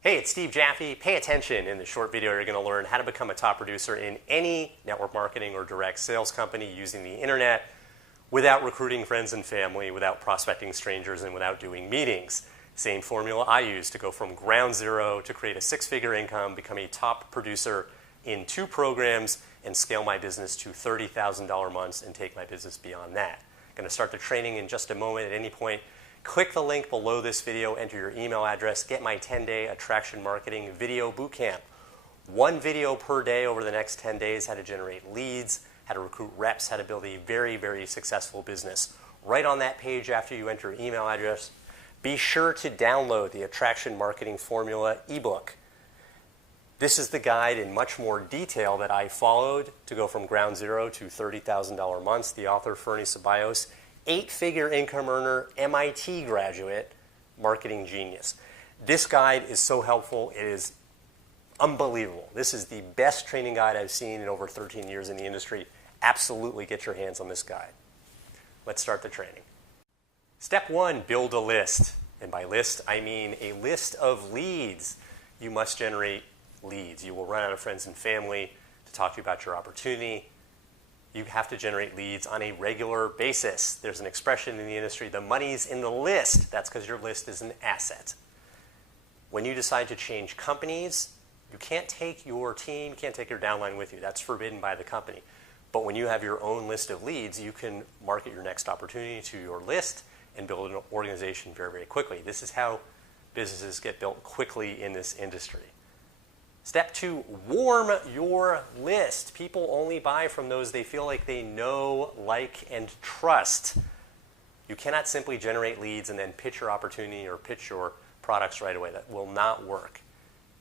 Hey, it's Steve Jaffe. Pay attention. In this short video, you're going to learn how to become a top producer in any network marketing or direct sales company using the internet without recruiting friends and family, without prospecting strangers, and without doing meetings. Same formula I use to go from ground zero to create a six-figure income, become a top producer in 2 programs, and scale my business to $30,000 months and take my business beyond that. I'm going to start the training in just a moment. At any point, click the link below this video, enter your email address, get my 10-day attraction marketing video bootcamp. 1 video per day over the next 10 days, how to generate leads, how to recruit reps, how to build a very, very successful business. Right on that page after you enter your email address, be sure to download the Attraction Marketing Formula ebook. This is the guide in much more detail that I followed to go from ground zero to $30,000 months. The author, Fernie Ceballos, 8-figure income earner, MIT graduate, marketing genius. This guide is so helpful. It is unbelievable. This is the best training guide I've seen in over 13 years in the industry. Absolutely get your hands on this guide. Let's start the training. Step 1, build a list. And by list, I mean a list of leads. You must generate leads. You will run out of friends and family to talk to you about your opportunity. You have to generate leads on a regular basis. There's an expression in the industry, the money's in the list. That's because your list is an asset. When you decide to change companies, you can't take your team, you can't take your downline with you. That's forbidden by the company. But when you have your own list of leads, you can market your next opportunity to your list and build an organization very, very quickly. This is how businesses get built quickly in this industry. Step 2, warm your list. People only buy from those they feel like they know, like, and trust. You cannot simply generate leads and then pitch your opportunity or pitch your products right away. That will not work.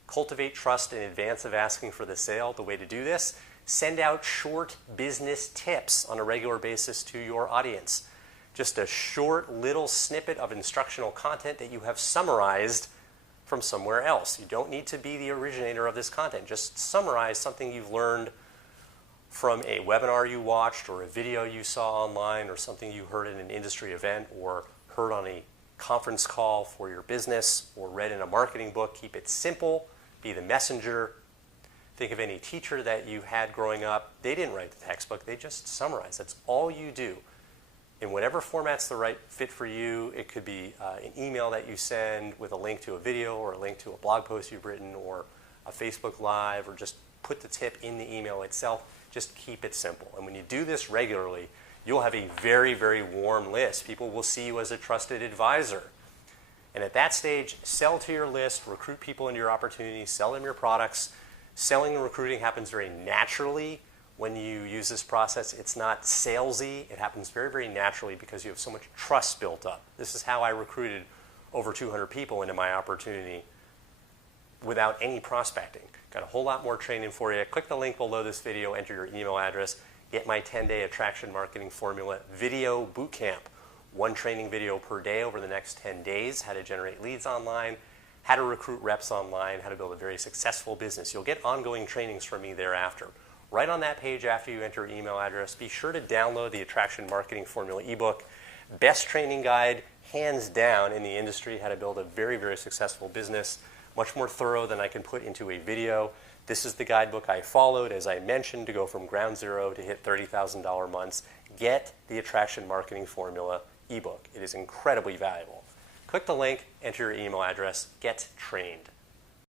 Cultivate trust in advance of asking for the sale. The way to do this, send out short business tips on a regular basis to your audience. Just a short little snippet of instructional content that you have summarized from somewhere else. You don't need to be the originator of this content. Just summarize something you've learned from a webinar you watched or a video you saw online or something you heard at an industry event or heard on a conference call for your business or read in a marketing book. Keep it simple. Be the messenger. Think of any teacher that you had growing up. They didn't write the textbook. They just summarized. That's all you do. In whatever format's the right fit for you, it could be an email that you send with a link to a video or a link to a blog post you've written or a Facebook Live, or just put the tip in the email itself. Just keep it simple. And when you do this regularly, you'll have a very, very warm list. People will see you as a trusted advisor. And at that stage, sell to your list, recruit people into your opportunities, sell them your products. Selling and recruiting happens very naturally. When you use this process, it's not salesy. It happens very, very naturally because you have so much trust built up. This is how I recruited over 200 people into my opportunity without any prospecting. Got a whole lot more training for you. Click the link below this video, enter your email address, get my 10-day attraction marketing formula video bootcamp. 1 training video per day over the next 10 days, how to generate leads online, how to recruit reps online, how to build a very successful business. You'll get ongoing trainings from me thereafter. Right on that page after you enter your email address, be sure to download the Attraction Marketing Formula ebook. Best training guide, hands down, in the industry, how to build a very, very successful business. Much more thorough than I can put into a video. This is the guidebook I followed, as I mentioned, to go from ground zero to hit $30,000 months. Get the Attraction Marketing Formula ebook. It is incredibly valuable. Click the link, enter your email address, get trained.